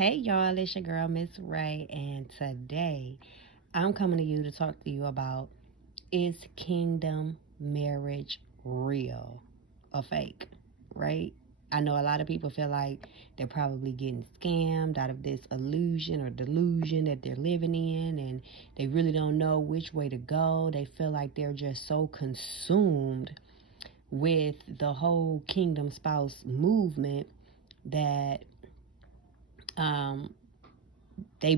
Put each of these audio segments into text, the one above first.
Hey y'all, it's your girl Miss Ray, and today I'm coming to you to talk to you about, is kingdom marriage real or fake? Right? I know a lot of people feel like they're probably getting scammed out of this illusion or delusion that they're living in, and they really don't know which way to go. They feel like they're just so consumed with the whole kingdom spouse movement that um, they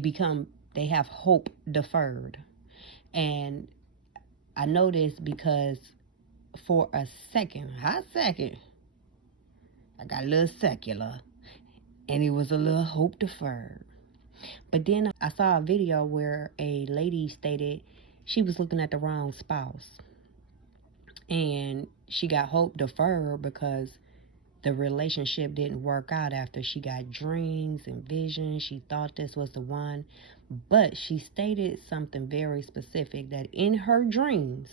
have hope deferred. And I know this because for a second, hot second, I got a little secular, and it was a little hope deferred. But then I saw a video where a lady stated she was looking at the wrong spouse, and she got hope deferred because the relationship didn't work out after she got dreams and visions. She thought this was the one, but she stated something very specific, that in her dreams,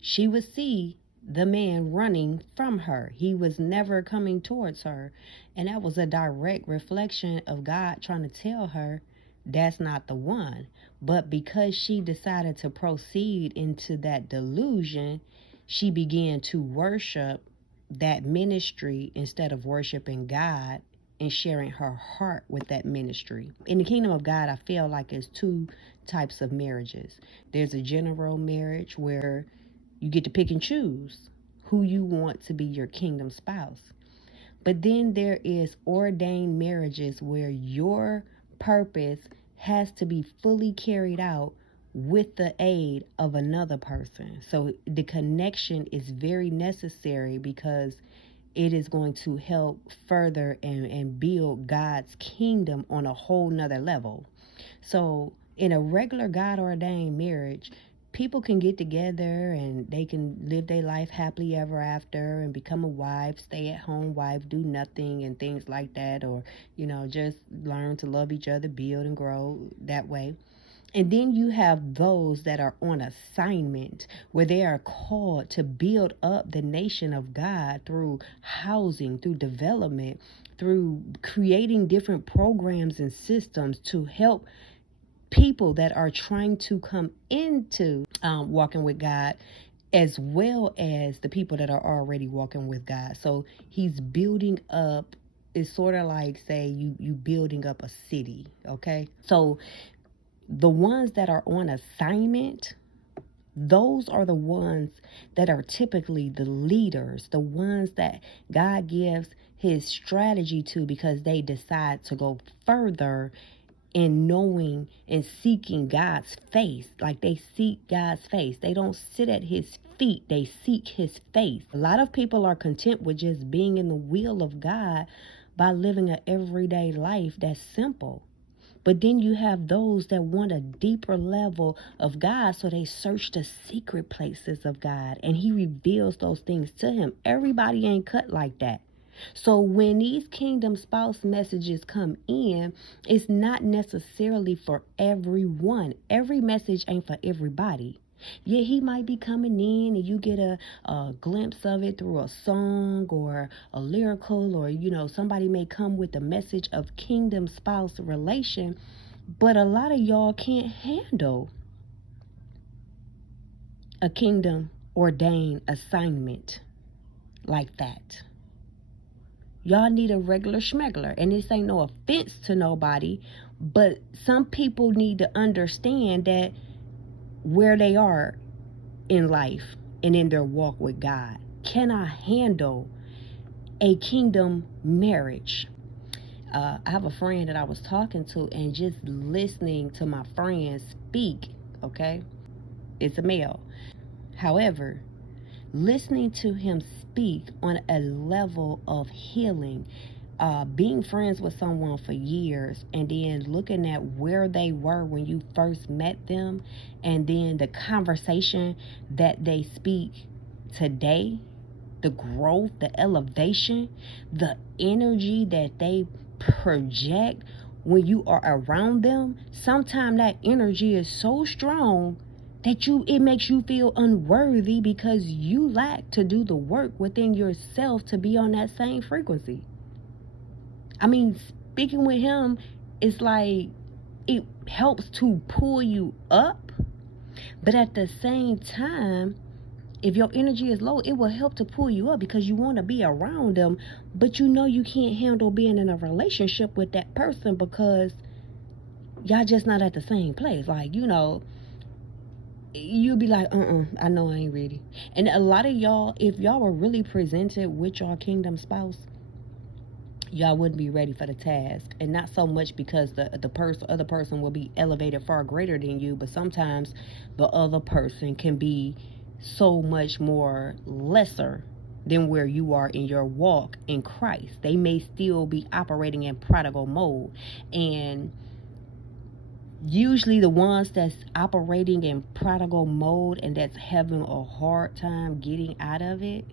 she would see the man running from her. He was never coming towards her. And that was a direct reflection of God trying to tell her that's not the one. But because she decided to proceed into that delusion, she began to worship that ministry instead of worshiping God and sharing her heart with that ministry. In the kingdom of God, I feel like it's two types of marriages. There's a general marriage where you get to pick and choose who you want to be your kingdom spouse. But then there is ordained marriages where your purpose has to be fully carried out with the aid of another person. So the connection is very necessary because it is going to help further and build God's kingdom on a whole nother level. So in a regular God ordained marriage, people can get together and they can live their life happily ever after and become a wife, stay at home wife, do nothing and things like that, or just learn to love each other, build and grow that way. And then you have those that are on assignment where they are called to build up the nation of God through housing, through development, through creating different programs and systems to help people that are trying to come into walking with God, as well as the people that are already walking with God. So he's building up. It's sort of like, say, you building up a city. Okay, so the ones that are on assignment, those are the ones that are typically the leaders, the ones that God gives his strategy to because they decide to go further in knowing and seeking God's face. Like, they seek God's face. They don't sit at his feet, they seek his face. A lot of people are content with just being in the will of God by living an everyday life that's simple. But then you have those that want a deeper level of God, so they search the secret places of God, and he reveals those things to him. Everybody ain't cut like that. So when these kingdom spouse messages come in, it's not necessarily for everyone. Every message ain't for everybody. Yeah, he might be coming in and you get a glimpse of it through a song or a lyrical, or somebody may come with a message of kingdom spouse relation, but a lot of y'all can't handle a kingdom ordained assignment like that. Y'all need a regular schmegler. And this ain't no offense to nobody, but some people need to understand that where they are in life and in their walk with God cannot handle a kingdom marriage. I have a friend that I was talking to, and just listening to my friend speak, okay, it's a male. However, listening to him speak on a level of healing, being friends with someone for years and then looking at where they were when you first met them, and then the conversation that they speak today, the growth, the elevation, the energy that they project when you are around them. Sometimes that energy is so strong that it makes you feel unworthy because you lack to do the work within yourself to be on that same frequency. I mean, speaking with him, it's like it helps to pull you up, but at the same time, if your energy is low, it will help to pull you up because you want to be around them, but you know you can't handle being in a relationship with that person because y'all just not at the same place. Like, you know, you'll be like, I know I ain't ready. And a lot of y'all, if y'all were really presented with your kingdom spouse, y'all wouldn't be ready for the task. And not so much because the other person will be elevated far greater than you, but sometimes the other person can be so much more lesser than where you are in your walk in Christ. They may still be operating in prodigal mode, and usually the ones that's operating in prodigal mode and that's having a hard time getting out of it,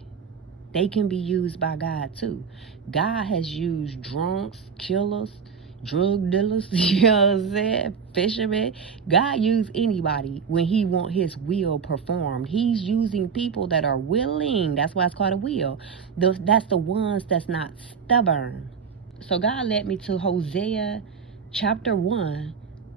they can be used by God too. God has used drunks, killers, drug dealers, you know what I'm saying, fishermen. God used anybody when he want his will performed. He's using people that are willing. That's why it's called a will. That's the ones that's not stubborn. So God led me to Hosea chapter 1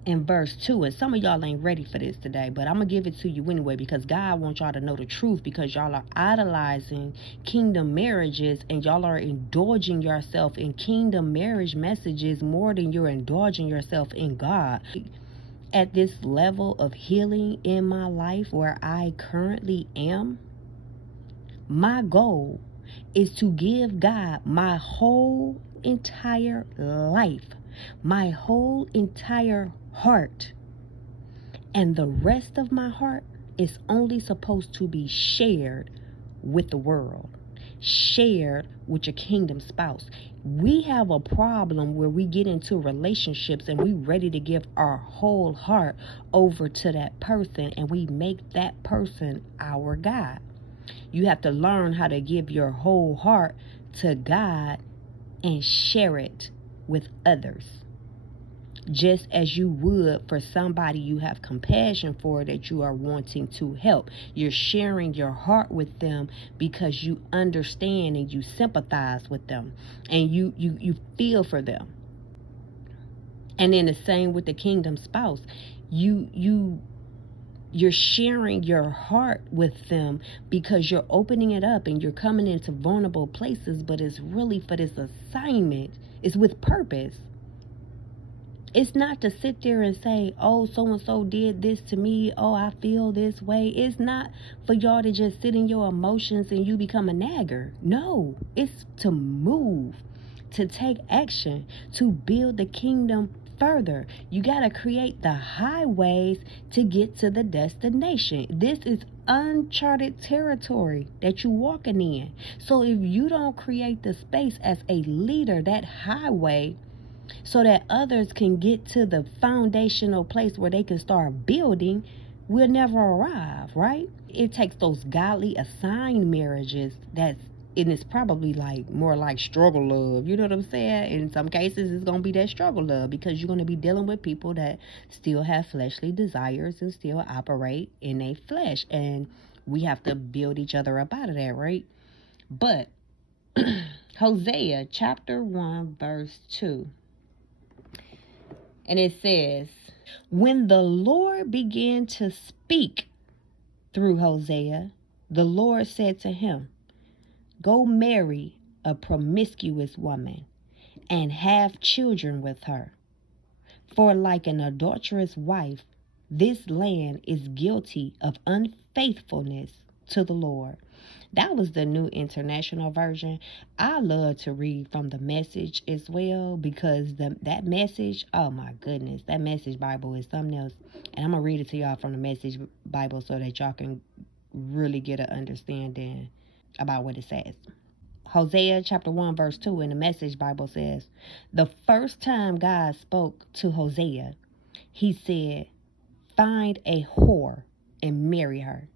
and verse 2. And some of y'all ain't ready for this today, but I'm going to give it to you anyway because God wants y'all to know the truth, because y'all are idolizing kingdom marriages and y'all are indulging yourself in kingdom marriage messages more than you're indulging yourself in God. At this level of healing in my life where I currently am, my goal is to give God my whole entire life, my whole entire heart. And the rest of my heart is only supposed to be shared with the world, shared with your kingdom spouse. We have a problem where we get into relationships and we ready to give our whole heart over to that person and we make that person our God. You have to learn how to give your whole heart to God and share it with others, just as you would for somebody you have compassion for that you are wanting to help. You're sharing your heart with them because you understand and you sympathize with them and you feel for them. And then the same with the kingdom spouse. You're sharing your heart with them because you're opening it up and you're coming into vulnerable places, but it's really for this assignment. It's with purpose. It's not to sit there and say, oh, so-and-so did this to me. Oh, I feel this way. It's not for y'all to just sit in your emotions and you become a nagger. No, it's to move, to take action, to build the kingdom further. You got to create the highways to get to the destination. This is uncharted territory that you're walking in. So if you don't create the space as a leader, that highway, so that others can get to the foundational place where they can start building, we'll never arrive, right? It takes those godly assigned marriages and it's probably like more like struggle love. You know what I'm saying? In some cases, it's going to be that struggle love because you're going to be dealing with people that still have fleshly desires and still operate in a flesh. And we have to build each other up out of that, right? But Hosea chapter 1, verse 2. And it says, when the Lord began to speak through Hosea, the Lord said to him, go marry a promiscuous woman and have children with her. For like an adulterous wife, this land is guilty of unfaithfulness to the Lord. That was the New International Version. I love to read from the Message as well because that Message, oh my goodness, that Message Bible is something else. And I'm going to read it to y'all from the Message Bible so that y'all can really get an understanding about what it says. Hosea chapter 1 verse 2 in the Message Bible says, the first time God spoke to Hosea, he said, find a whore and marry her.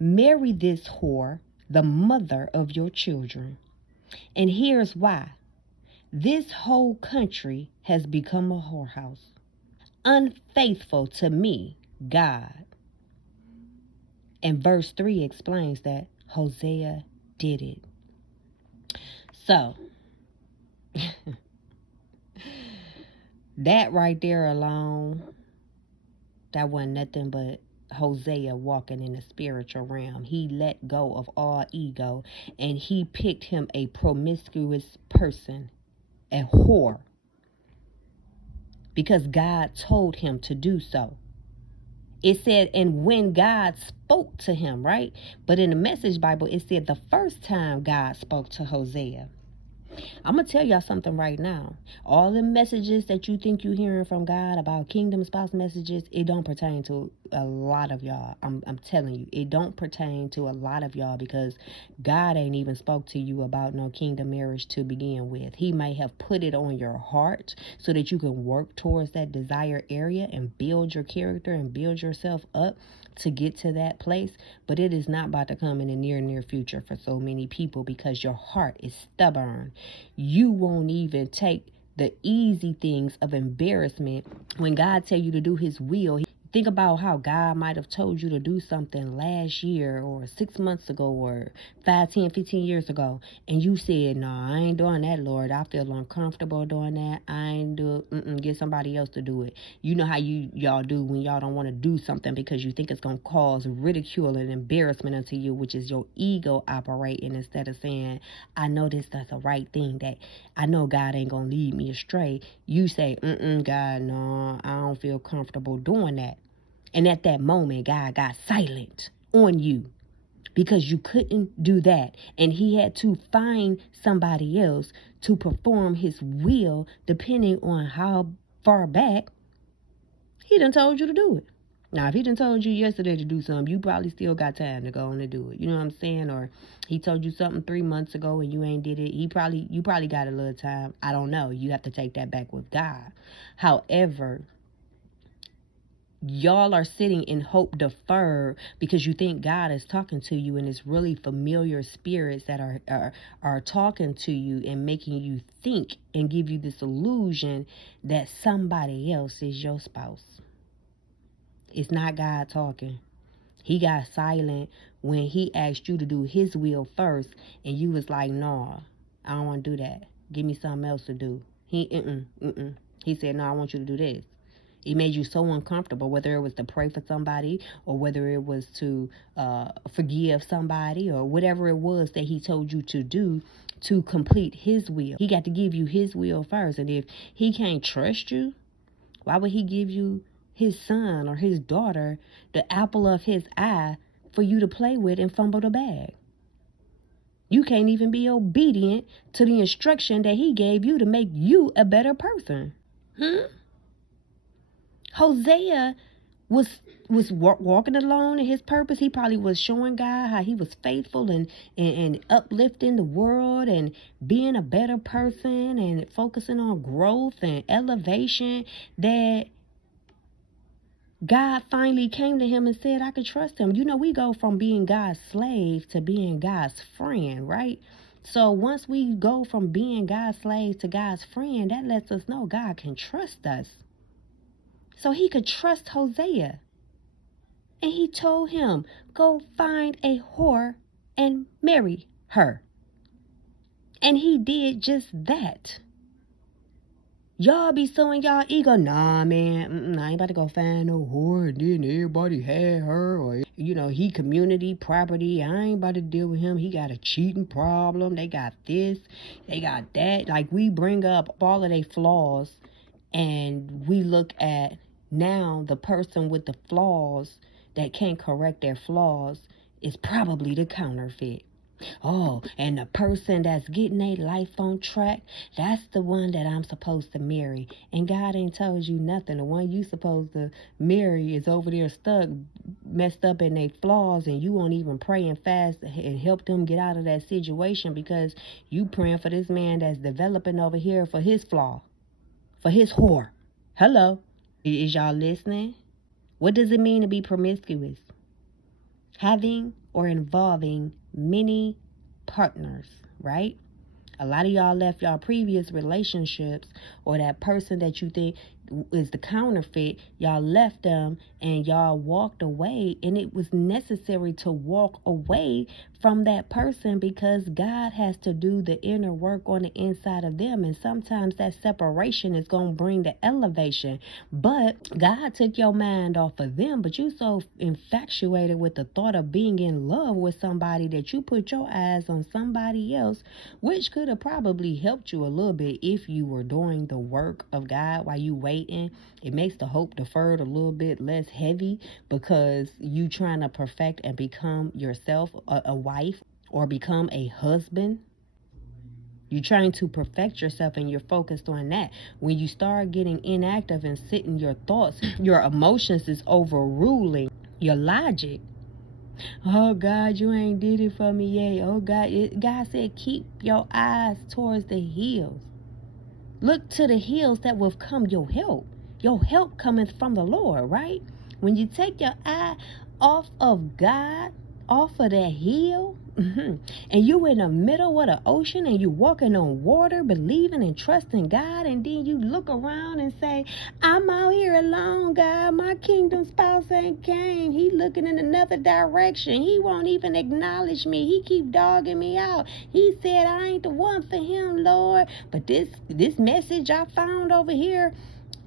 Marry this whore, the mother of your children. And here's why. This whole country has become a whorehouse, unfaithful to me, God. And verse 3 explains that Hosea did it. So, That right there alone, that wasn't nothing but Hosea walking in the spiritual realm. He let go of all ego and he picked him a promiscuous person, a whore, because God told him to do so. It said, and when God spoke to him, right? But in the Message Bible, it said the first time God spoke to Hosea. I'm going to tell y'all something right now. All the messages that you think you're hearing from God about kingdom spouse messages, it don't pertain to a lot of y'all. I'm telling you, it don't pertain to a lot of y'all because God ain't even spoke to you about no kingdom marriage to begin with. He might have put it on your heart so that you can work towards that desired area and build your character and build yourself up to get to that place, but it is not about to come in the near future for so many people because your heart is stubborn. You won't even take the easy things of embarrassment when God tell you to do his will. Think about how God might have told you to do something last year or 6 months ago or 5, 10, 15 years ago. And you said, no, I ain't doing that, Lord. I feel uncomfortable doing that. I ain't do it. Get somebody else to do it. You know how y'all do when y'all don't want to do something because you think it's going to cause ridicule and embarrassment unto you, which is your ego operating instead of saying, I know that's the right thing, that I know God ain't going to lead me astray. You say, God, no, I don't feel comfortable doing that. And at that moment, God got silent on you because you couldn't do that. And he had to find somebody else to perform his will depending on how far back he done told you to do it. Now, if he done told you yesterday to do something, you probably still got time to go on and do it. You know what I'm saying? Or he told you something 3 months ago and you ain't did it. You probably got a little time. I don't know. You have to take that back with God. However, y'all are sitting in hope deferred because you think God is talking to you and it's really familiar spirits that are talking to you and making you think and give you this illusion that somebody else is your spouse. It's not God talking. He got silent when he asked you to do his will first and you was like, no, I don't want to do that. Give me something else to do. He said, no, I want you to do this. It made you so uncomfortable, whether it was to pray for somebody or whether it was to forgive somebody or whatever it was that he told you to do to complete his will. He got to give you his will first. And if he can't trust you, why would he give you his son or his daughter, the apple of his eye, for you to play with and fumble the bag? You can't even be obedient to the instruction that he gave you to make you a better person. Hosea was walking alone in his purpose. He probably was showing God how he was faithful and uplifting the world and being a better person and focusing on growth and elevation, that God finally came to him and said, I could trust him. You know, we go from being God's slave to being God's friend, right? So once we go from being God's slave to God's friend, that lets us know God can trust us. So he could trust Hosea. And he told him, go find a whore and marry her. And he did just that. Y'all be sowing y'all ego. Nah, man, I ain't about to go find no whore and then everybody had her. Or, you know, he community property. I ain't about to deal with him. He got a cheating problem. They got this. They got that. Like, we bring up all of their flaws and we look at now the person with the flaws that can't correct their flaws is probably the counterfeit. Oh, and the person that's getting their life on track, that's the one that I'm supposed to marry. And God ain't told you nothing. The one you supposed to marry is over there stuck, messed up in their flaws, and you won't even pray and fast and help them get out of that situation because you praying for this man that's developing over here for his flaw, for his whore. Hello? Is y'all listening? What does it mean to be promiscuous? Having or involving many partners, right? A lot of y'all left y'all previous relationships or that person that you think is the counterfeit, y'all left them and y'all walked away, and it was necessary to walk away from that person because God has to do the inner work on the inside of them, and sometimes that separation is going to bring the elevation. But God took your mind off of them, but you so infatuated with the thought of being in love with somebody that you put your eyes on somebody else, which could have probably helped you a little bit if you were doing the work of God while you waiting. It makes the hope deferred a little bit less heavy because you trying to perfect and become yourself a wife or become a husband. You're trying to perfect yourself and you're focused on that. When you start getting inactive and sitting your thoughts, your emotions is overruling your logic. Oh God, you ain't did it for me yet. Oh God, God said keep your eyes towards the hills. Look to the hills that will come your help. Your help cometh from the Lord, right? When you take your eye off of God, off of that hill, and you in the middle of the ocean and you walking on water, believing and trusting God, and then you look around and say, I'm out here alone, God. My kingdom spouse ain't came. He looking in another direction. He won't even acknowledge me. He keep dogging me out. He said I ain't the one for him, Lord. But this message I found over here,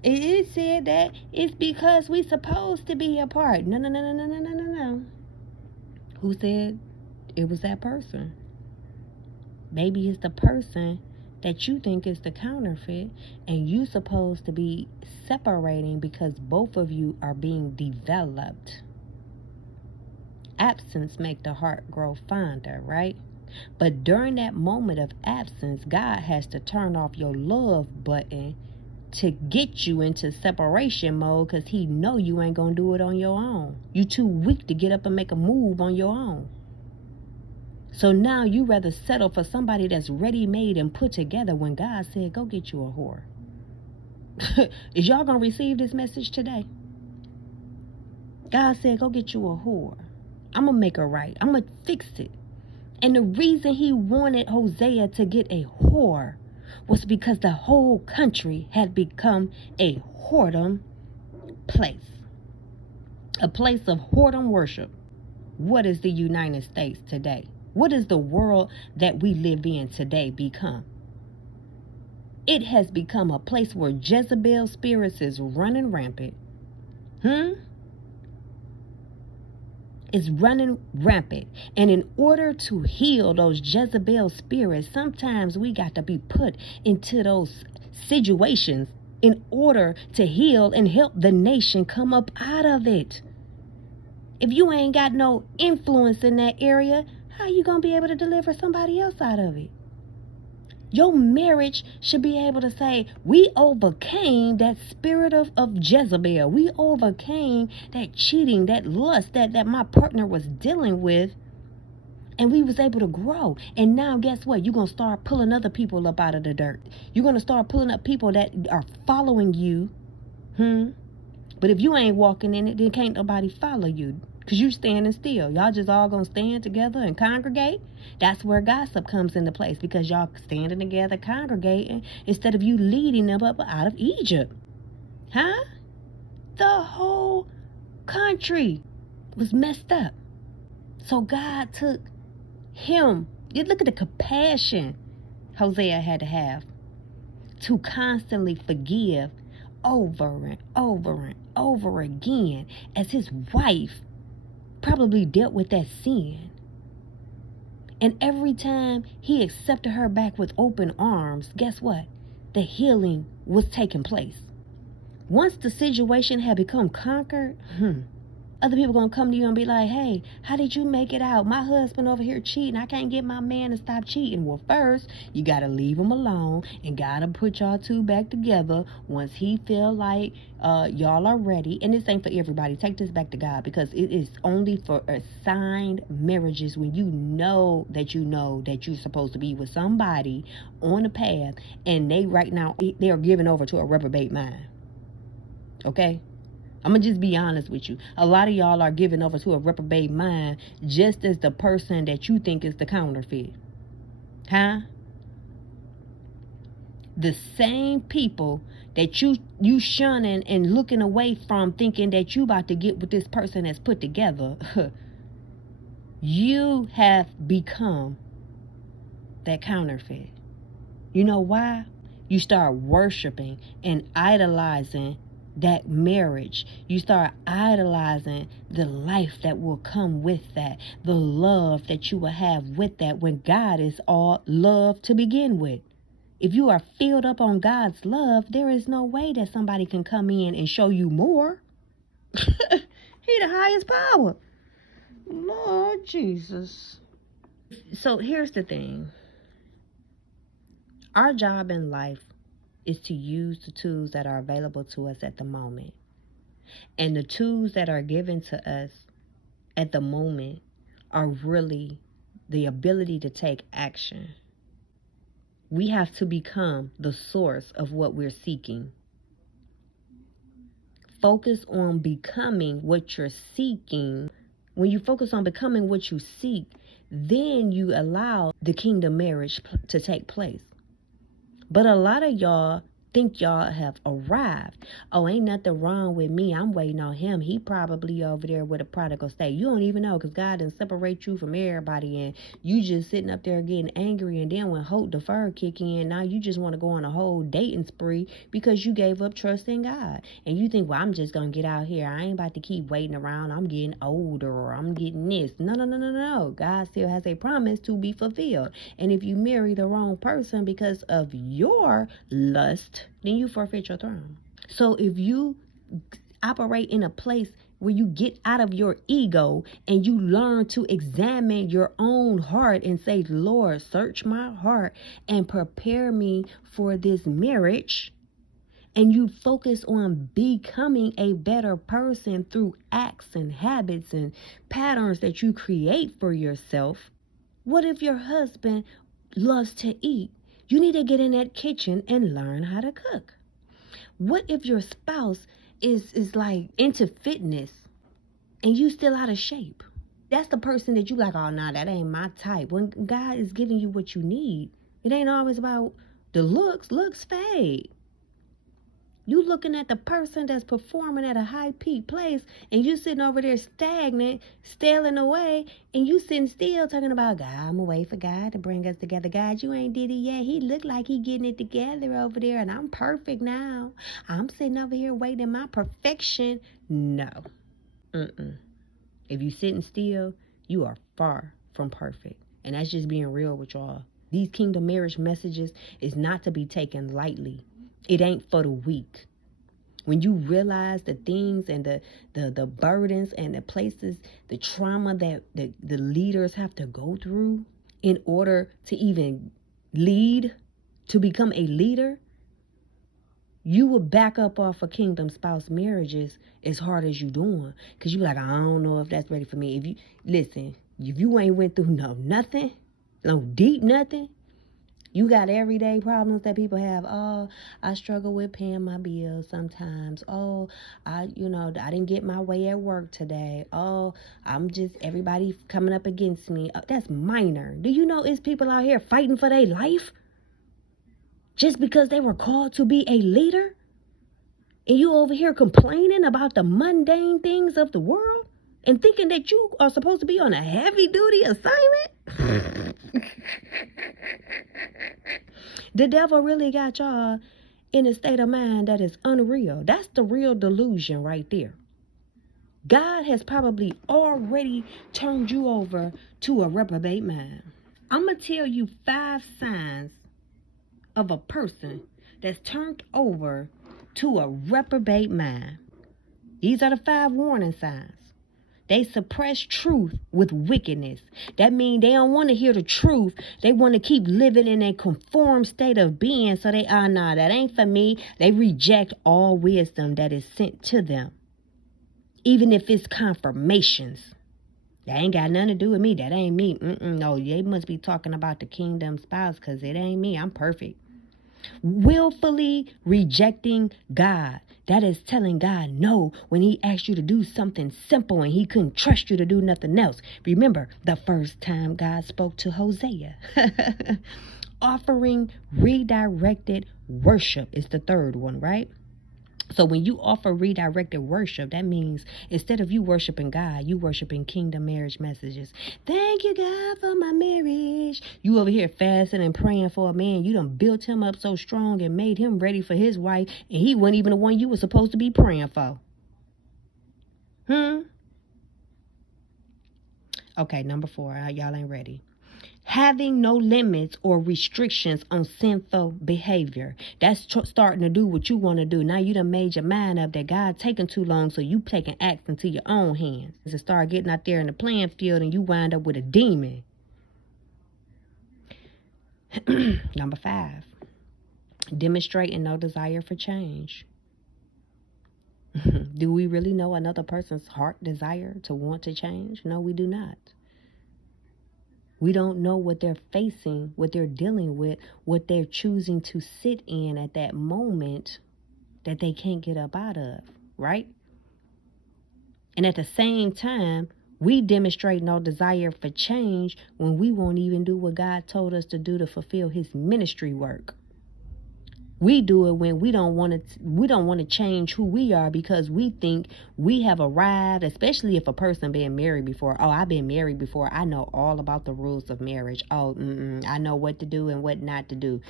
it said that it's because we supposed to be apart. No. Who said it was that person? Maybe it's the person that you think is the counterfeit, and you supposed to be separating because both of you are being developed. Absence make the heart grow fonder, right? But during that moment of absence, God has to turn off your love button to get you into separation mode because he know you ain't gonna do it on your own. You too weak to get up and make a move on your own. So now you rather settle for somebody that's ready-made and put together when God said, go get you a whore. Is y'all gonna receive this message today? God said, go get you a whore. I'm gonna make her right. I'm gonna fix it. And the reason he wanted Hosea to get a whore was because the whole country had become a whoredom place. A place of whoredom worship. What is the United States today? What is the world that we live in today become? It has become a place where Jezebel spirits is running rampant. Is running rampant. And in order to heal those Jezebel spirits, sometimes we got to be put into those situations in order to heal and help the nation come up out of it. If you ain't got no influence in that area, how you going to be able to deliver somebody else out of it? Your marriage should be able to say, we overcame that spirit of Jezebel. We overcame that cheating, that lust that my partner was dealing with. And we was able to grow. And now guess what? You're going to start pulling other people up out of the dirt. You're going to start pulling up people that are following you. But if you ain't walking in it, then can't nobody follow you. Because you standing still. Y'all just all going to stand together and congregate. That's where gossip comes into place. Because y'all standing together, congregating, instead of you leading them up out of Egypt. The whole country was messed up. So God took him. Look at the compassion Hosea had to have to constantly forgive over and over and over again as his wife probably dealt with that sin. And every time he accepted her back with open arms, guess what? The healing was taking place. Once the situation had become conquered, other people going to come to you and be like, hey, how did you make it out? My husband over here cheating. I can't get my man to stop cheating. Well, first, you got to leave him alone and got to put y'all two back together once he feel like y'all are ready. And this ain't for everybody. Take this back to God, because it is only for assigned marriages when you know that you're supposed to be with somebody on the path and they right now, they are giving over to a reprobate mind. Okay? I'm going to just be honest with you. A lot of y'all are giving over to a reprobate mind just as the person that you think is the counterfeit. The same people that you shunning and looking away from, thinking that you about to get with this person that's put together, you have become that counterfeit. You know why? You start worshiping and idolizing that marriage. You start idolizing the life that will come with that, the love that you will have with that, when God is all love to begin with. If you are filled up on God's love, there is no way that somebody can come in and show you more. He the highest power. Lord Jesus. So here's the thing. Our job in life is to use the tools that are available to us at the moment. And the tools that are given to us at the moment are really the ability to take action. We have to become the source of what we're seeking. Focus on becoming what you're seeking. When you focus on becoming what you seek, then you allow the kingdom marriage to take place. But a lot of y'all think y'all have arrived. Oh, ain't nothing wrong with me. I'm waiting on him. He probably over there with a prodigal state. You don't even know, because God didn't separate you from everybody, and you just sitting up there getting angry. And then when hope deferred kick in, now you just want to go on a whole dating spree because you gave up trust in God. And you think, well, I'm just going to get out here. I ain't about to keep waiting around. I'm getting older, or I'm getting this. No. God still has a promise to be fulfilled. And if you marry the wrong person because of your lust, then you forfeit your throne. So if you operate in a place where you get out of your ego and you learn to examine your own heart and say, Lord, search my heart and prepare me for this marriage, and you focus on becoming a better person through acts and habits and patterns that you create for yourself. What if your husband loves to eat? You need to get in that kitchen and learn how to cook. What if your spouse is like into fitness and you still out of shape? That's the person that you like, oh, nah, that ain't my type. When God is giving you what you need, it ain't always about the looks. Looks fade. You looking at the person that's performing at a high peak place, and you sitting over there stagnant, staring away, and you sitting still talking about, God, I'm gonna wait for God to bring us together. God, you ain't did it yet. He looked like he getting it together over there, and I'm perfect now. I'm sitting over here waiting my perfection. No. If you sitting still, you are far from perfect. And that's just being real with y'all. These kingdom marriage messages is not to be taken lightly. It ain't for the weak. When you realize the things and the burdens and the places, the trauma that the leaders have to go through in order to even lead, to become a leader, you will back up off of kingdom spouse marriages as hard as you doing. Because you like, I don't know if that's ready for me. If you ain't went through nothing, no deep nothing, you got everyday problems that people have. Oh, I struggle with paying my bills sometimes. Oh, I didn't get my way at work today. Oh, everybody coming up against me. That's minor. Do you know it's people out here fighting for their life just because they were called to be a leader? And you over here complaining about the mundane things of the world and thinking that you are supposed to be on a heavy duty assignment? The devil really got y'all in a state of mind that is unreal. That's the real delusion right there. God has probably already turned you over to a reprobate mind. I'm going to tell you 5 signs of a person that's turned over to a reprobate mind. These are the 5 warning signs. They suppress truth with wickedness. That means they don't want to hear the truth. They want to keep living in a conformed state of being. So that ain't for me. They reject all wisdom that is sent to them. Even if it's confirmations. That ain't got nothing to do with me. That ain't me. No, they must be talking about the kingdom spouse, because it ain't me. I'm perfect. Willfully rejecting God. That is telling God no when he asked you to do something simple and he couldn't trust you to do nothing else. Remember the first time God spoke to Hosea. offering redirected worship is the third one, right? So when you offer redirected worship, that means instead of you worshiping God, you worshiping kingdom marriage messages. Thank you, God, for my marriage. You over here fasting and praying for a man. You done built him up so strong and made him ready for his wife, and he wasn't even the one you were supposed to be praying for. Okay, number 4. Y'all ain't ready. Having no limits or restrictions on sinful behavior. That's starting to do what you want to do. Now you done made your mind up that God taking too long, so you taking acts into your own hands. To start getting out there in the playing field and you wind up with a demon. Number 5. Demonstrating no desire for change. Do we really know another person's heart desire to want to change? No, we do not. We don't know what they're facing, what they're dealing with, what they're choosing to sit in at that moment that they can't get up out of, right? And at the same time, we demonstrate no desire for change when we won't even do what God told us to do to fulfill his ministry work. We do it when we don't want to change who we are because we think we have arrived, especially if a person been married before. Oh, I've been married before. I know all about the rules of marriage. Oh, I know what to do and what not to do.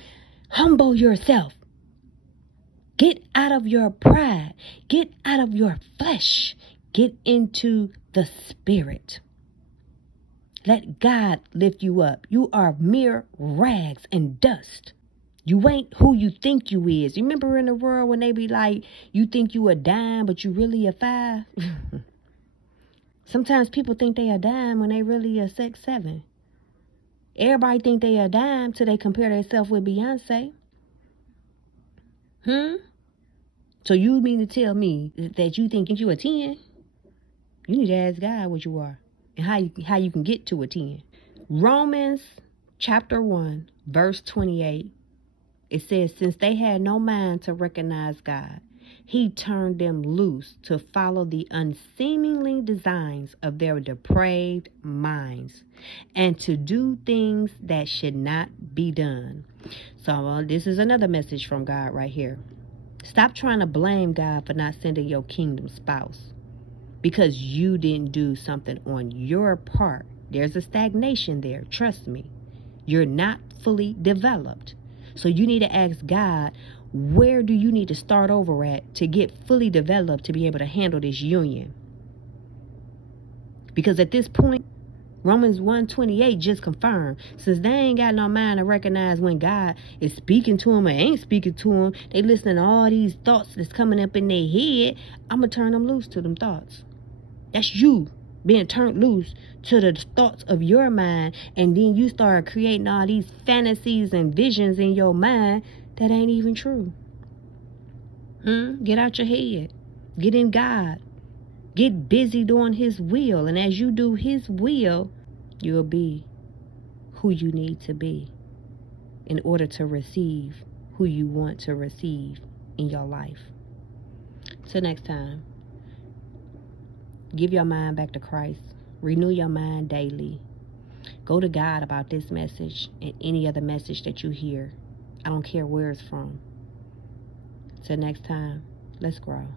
Humble yourself. Get out of your pride. Get out of your flesh. Get into the spirit. Let God lift you up. You are mere rags and dust. You ain't who you think you is. You remember in the world when they be like, you think you a dime, but you really a 5? Sometimes people think they a dime when they really a 6'7". Everybody think they a dime till they compare themselves with Beyonce. So you mean to tell me that you think you a 10? You need to ask God what you are and how you can get to a 10. Romans chapter 1, verse 28. It says, since they had no mind to recognize God, he turned them loose to follow the unseemly designs of their depraved minds and to do things that should not be done. So this is another message from God right here. Stop trying to blame God for not sending your kingdom spouse because you didn't do something on your part. There's a stagnation there. Trust me. You're not fully developed. So you need to ask God, where do you need to start over at to get fully developed to be able to handle this union? Because at this point, Romans 1:28 just confirmed, since they ain't got no mind to recognize when God is speaking to them or ain't speaking to them, they listening to all these thoughts that's coming up in their head, I'm going to turn them loose to them thoughts. That's you being turned loose to the thoughts of your mind, and then you start creating all these fantasies and visions in your mind that ain't even true. Get out your head. Get in God. Get busy doing his will, and as you do his will, you'll be who you need to be in order to receive who you want to receive in your life. Till next time. Give your mind back to Christ. Renew your mind daily. Go to God about this message and any other message that you hear. I don't care where it's from. Till next time, let's grow.